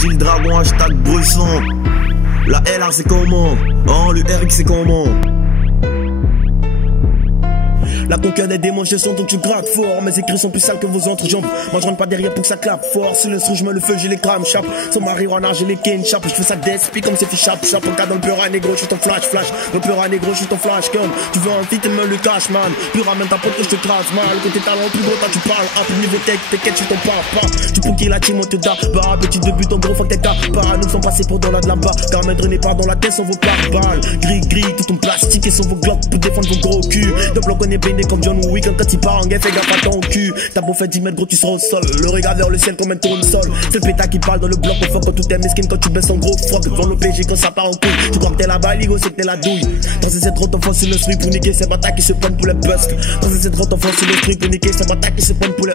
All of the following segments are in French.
Dit le dragon, hashtag Bresson. La LR c'est comment? Oh, le RX c'est comment? La conquête des démons, je sens donc tu grattes fort. Mes écrits sont plus sales que vos entrejambes. Moi je rentre pas derrière pour que ça clappe fort. Sur le string, je mets le feu, j'ai les crams chape. Sans marijuana, j'ai les cane chap. Je fais ça d'esprit comme c'est fait chap chap. En cas dans le peur à négro, je suis ton flash flash. Dans le peur à négro, je suis ton flash comme. Tu veux un feat, me le cash man. Puis ramène ta pote que je te crase mal. Côté talent plus gros, toi tu parles. Un peu niveau tech, t'inquiète, je suis ton papa. Tu peux qu'il la team, on te da. Bah, petit début, ton gros fuck t'es ta. Nous sont passés pour dans la de là-bas. Car me drainer pas dans la tête, sans vos pare-balles. Gris, tout ton plastique et sans vos glocks pour défendre vos gros culs. De bloc, on est blindé comme John Wick. Quand il part en guerre, fais gaffe à ton cul. T'as beau faire 10 mètres, gros, tu seras au sol. Le regard vers le ciel comme un tournesol. C'est le pétard qui parle dans le bloc. Au fond, quand tout est mesquine, quand tu baisses en gros froc. Devant l'OPG, quand ça part en couille. Tu crois que t'es la baligo, c'est que t'es la douille. Dans ces trop t'enfonces sur le street pour niquer ces batailles qui se prennent pour les busts. Dans ces trop t'enfonces sur le street pour niquer ces batailles qui se prennent pour les.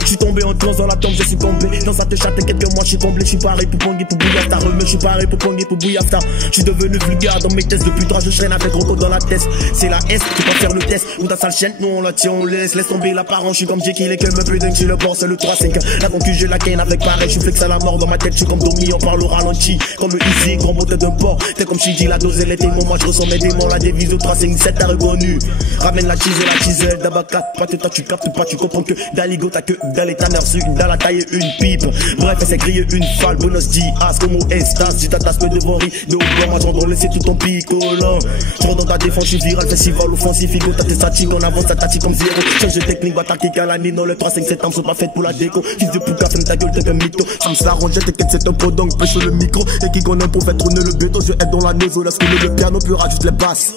Je suis tombé en transe dans la tombe, je suis tombé. Dans sa te chatte, quelques mois, je suis comblé. Je suis pareil pour Pongé, pour Bouyafta. Je suis pareil pour Pongé, pour Bouyafta. Je suis devenu vulgaire dans mes tests. Depuis 3 jours, je traîne avec Rocco dans la tête. C'est la S, tu peux faire le test. Ou ta sale chienne, nous on la tient, on laisse. Laisse tomber l'apparence, je suis comme Jekyll et que me pudding. Je suis le boss, c'est le 3-5. La concu, je la ken avec pareil. Je suis flex à la mort dans ma tête. Je suis comme Domi, on parle au ralenti. Comme Easy, grand moteur d'un port. T'es comme Shiji, la dose, elle est démon. Moi, je ressens mes démons. La devise au 3-5-7, t'as reconnu. Ramène la cheese, d'abacat. Pas que toi, tu captes pas, tu comprends que Daligo, t'as que d'aller ta nerf dans la taille une pipe. Bref, elle s'est grillé une falle. Buenos dias, como estas. Du tatas me devant riz. De haut blanc, moi j'en dois laisser tout ton picolant. Je rentre dans ta défense, je suis viral. Festival offensif, Figo, t'as tes statiques. On avance ta tactique comme zéro. Change de technique, va tactique à l'année. Dans le 3-5-7 ans, sont pas faites pour la déco. Fils de pouca, ferme ta gueule, t'es un mytho. Ça me s'arrange, t'inquiète, c'est un pro donc pêche le micro. Et qui connaît pour faire tourner le béton. Je aide dans la nezo, lorsque le piano peut rajouter les basses.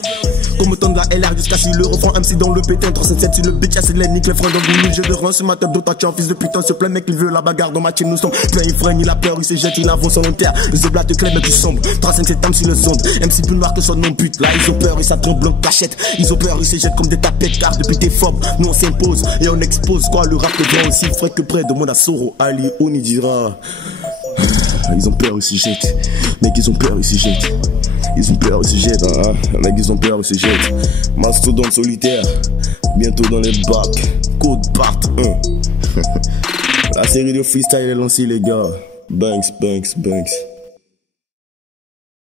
Comme autant de la LR jusqu'à si le refrain MC dans le pétain. 3-7 sur le bitch, c'est les nique, les freins dans le milieu de rang. Ce matin d'autres, tu en fils de putain, ce plein mec, il veut la bagarre dans ma team, nous sommes plein, il freine, il a peur, il se jette, il avance en terre. Le zebla te clé, mais tu sombre. 3-5-7 âmes sur le zone. MC plus noir que son nom but. Là, ils ont peur, ils s'attrapent en cachette. Ils ont peur, ils se jettent comme des tapettes, car depuis t'es phobes, nous on s'impose et on expose. Quoi, le rap devient aussi frais que près. Demande à Soro, Ali, on y dira. Ils ont peur, ils se jettent. Mec, ils ont peur, ils se jettent. Ils ont peur, ils se jettent, hein. Mec, ils ont peur, ils se jettent. Mastodon solitaire. Bientôt dans les bacs. Code part 1. La série de freestyle est lancée, les gars. Banks.